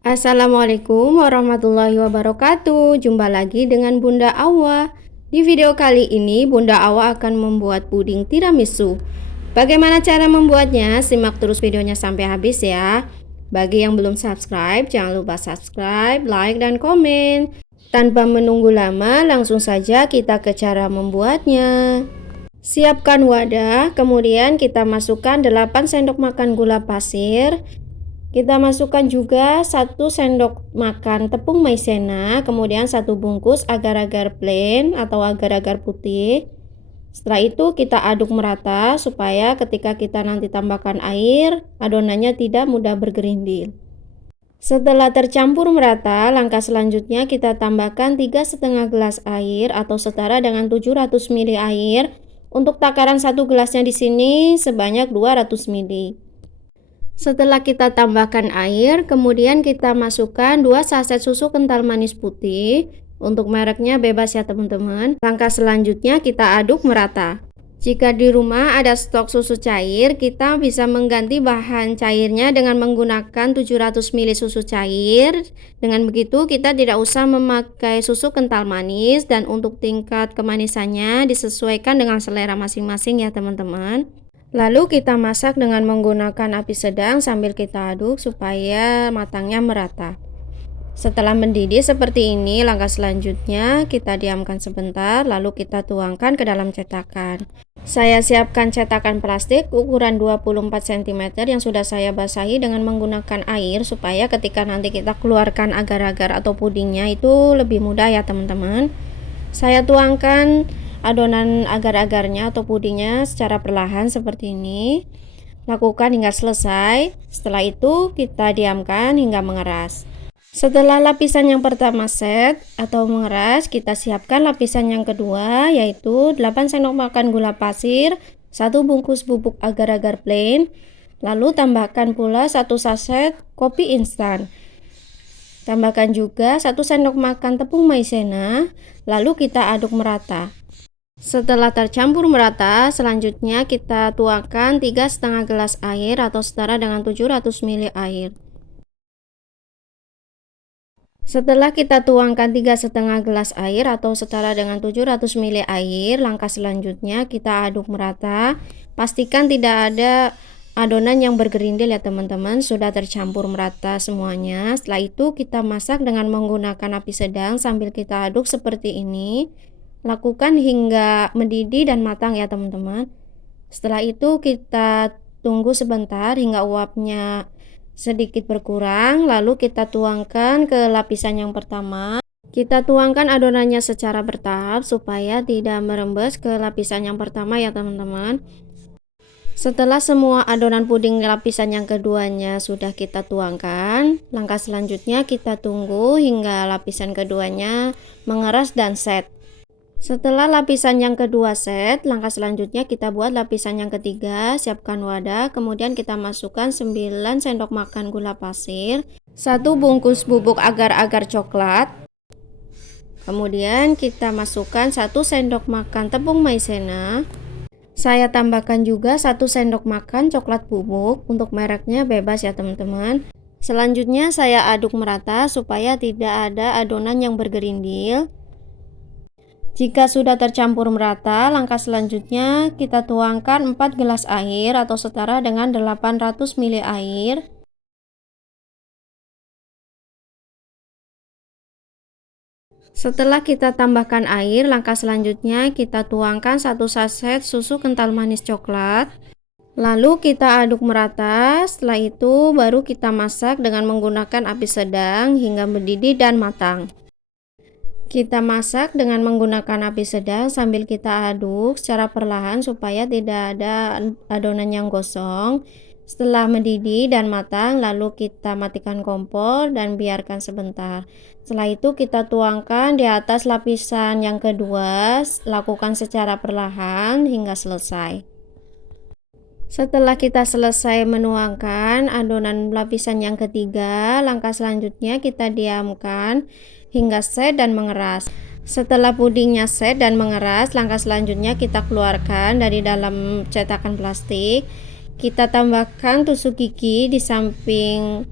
Assalamualaikum warahmatullahi wabarakatuh. Jumpa lagi dengan Bunda Awa. Di video kali ini Bunda Awa akan membuat puding tiramisu. Bagaimana cara membuatnya? Simak terus videonya sampai habis ya. Bagi yang belum subscribe, jangan lupa subscribe, like, dan komen. Tanpa menunggu lama, langsung saja kita ke cara membuatnya. Siapkan wadah, kemudian kita masukkan 8 sendok makan gula pasir. Kita masukkan juga 1 sendok makan tepung maizena, kemudian 1 bungkus agar-agar plain atau agar-agar putih. Setelah itu kita aduk merata supaya ketika kita nanti tambahkan air, adonannya tidak mudah bergerindil. Setelah tercampur merata, langkah selanjutnya kita tambahkan 3,5 gelas air atau setara dengan 700 ml air. Untuk takaran 1 gelasnya di sini sebanyak 200 ml. Setelah kita tambahkan air, kemudian kita masukkan 2 saset susu kental manis putih. Untuk mereknya bebas ya teman-teman. Langkah selanjutnya kita aduk merata. Jika di rumah ada stok susu cair, kita bisa mengganti bahan cairnya dengan menggunakan 700 ml susu cair. Dengan begitu kita tidak usah memakai susu kental manis, dan untuk tingkat kemanisannya disesuaikan dengan selera masing-masing ya teman-teman. Lalu kita masak dengan menggunakan api sedang sambil kita aduk supaya matangnya merata. Setelah mendidih seperti ini, langkah selanjutnya kita diamkan sebentar, lalu kita tuangkan ke dalam cetakan. Saya siapkan cetakan plastik ukuran 24 cm yang sudah saya basahi dengan menggunakan air supaya ketika nanti kita keluarkan agar-agar atau pudingnya itu lebih mudah ya teman-teman. Saya tuangkan adonan agar-agarnya atau pudingnya secara perlahan seperti ini. Lakukan hingga selesai. Setelah itu kita diamkan hingga mengeras. Setelah lapisan yang pertama set atau mengeras, kita siapkan lapisan yang kedua, yaitu 8 sendok makan gula pasir, 1 bungkus bubuk agar-agar plain, lalu tambahkan pula 1 saset kopi instan. Tambahkan juga 1 sendok makan tepung maizena, lalu kita aduk merata. Setelah tercampur merata, selanjutnya kita tuangkan 3,5 gelas air atau setara dengan 700 ml air. Setelah kita tuangkan 3,5 gelas air atau setara dengan 700 ml air, langkah selanjutnya kita aduk merata. Pastikan tidak ada adonan yang bergerindil ya teman-teman, sudah tercampur merata semuanya. Setelah itu kita masak dengan menggunakan api sedang sambil kita aduk seperti ini. Lakukan hingga mendidih dan matang ya teman-teman. Setelah itu kita tunggu sebentar hingga uapnya sedikit berkurang, lalu kita tuangkan ke lapisan yang pertama. Kita tuangkan adonannya secara bertahap supaya tidak merembes ke lapisan yang pertama ya teman-teman. Setelah semua adonan puding lapisan yang keduanya sudah kita tuangkan, langkah selanjutnya kita tunggu hingga lapisan keduanya mengeras dan set. Setelah lapisan yang kedua set, langkah selanjutnya kita buat lapisan yang ketiga. Siapkan wadah, kemudian kita masukkan 9 sendok makan gula pasir, 1 bungkus bubuk agar-agar coklat, kemudian kita masukkan 1 sendok makan tepung maizena. Saya tambahkan juga 1 sendok makan coklat bubuk, untuk mereknya bebas ya teman-teman. Selanjutnya saya aduk merata supaya tidak ada adonan yang bergerindil. Jika sudah tercampur merata, langkah selanjutnya kita tuangkan 4 gelas air atau setara dengan 800 ml air. Setelah kita tambahkan air, langkah selanjutnya kita tuangkan 1 saset susu kental manis coklat. Lalu kita aduk merata. Setelah itu baru kita masak dengan menggunakan api sedang hingga mendidih dan matang. Kita masak dengan menggunakan api sedang sambil kita aduk secara perlahan supaya tidak ada adonan yang gosong. Setelah mendidih dan matang, lalu kita matikan kompor dan biarkan sebentar. Setelah itu kita tuangkan di atas lapisan yang kedua, lakukan secara perlahan hingga selesai. Setelah kita selesai menuangkan adonan lapisan yang ketiga, langkah selanjutnya kita diamkan hingga set dan mengeras. Setelah pudingnya set dan mengeras, langkah selanjutnya kita keluarkan dari dalam cetakan plastik. Kita tambahkan tusuk gigi di samping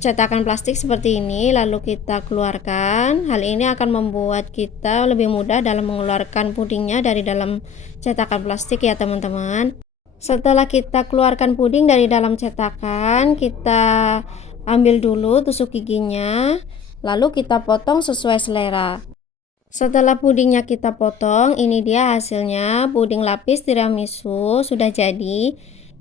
cetakan plastik seperti ini, lalu kita keluarkan. Hal ini akan membuat kita lebih mudah dalam mengeluarkan pudingnya dari dalam cetakan plastik ya teman-teman. Setelah kita keluarkan puding dari dalam cetakan, kita ambil dulu tusuk giginya, lalu kita potong sesuai selera. Setelah pudingnya kita potong, ini dia hasilnya. Puding lapis tiramisu sudah jadi.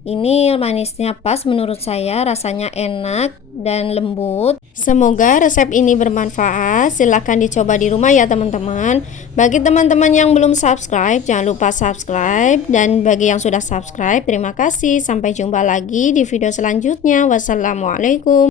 Ini manisnya pas menurut saya, rasanya enak dan lembut. Semoga resep ini bermanfaat. Silahkan dicoba di rumah ya teman-teman. Bagi teman-teman yang belum subscribe, jangan lupa subscribe. Dan bagi yang sudah subscribe, terima kasih. Sampai jumpa lagi di video selanjutnya. Wassalamualaikum.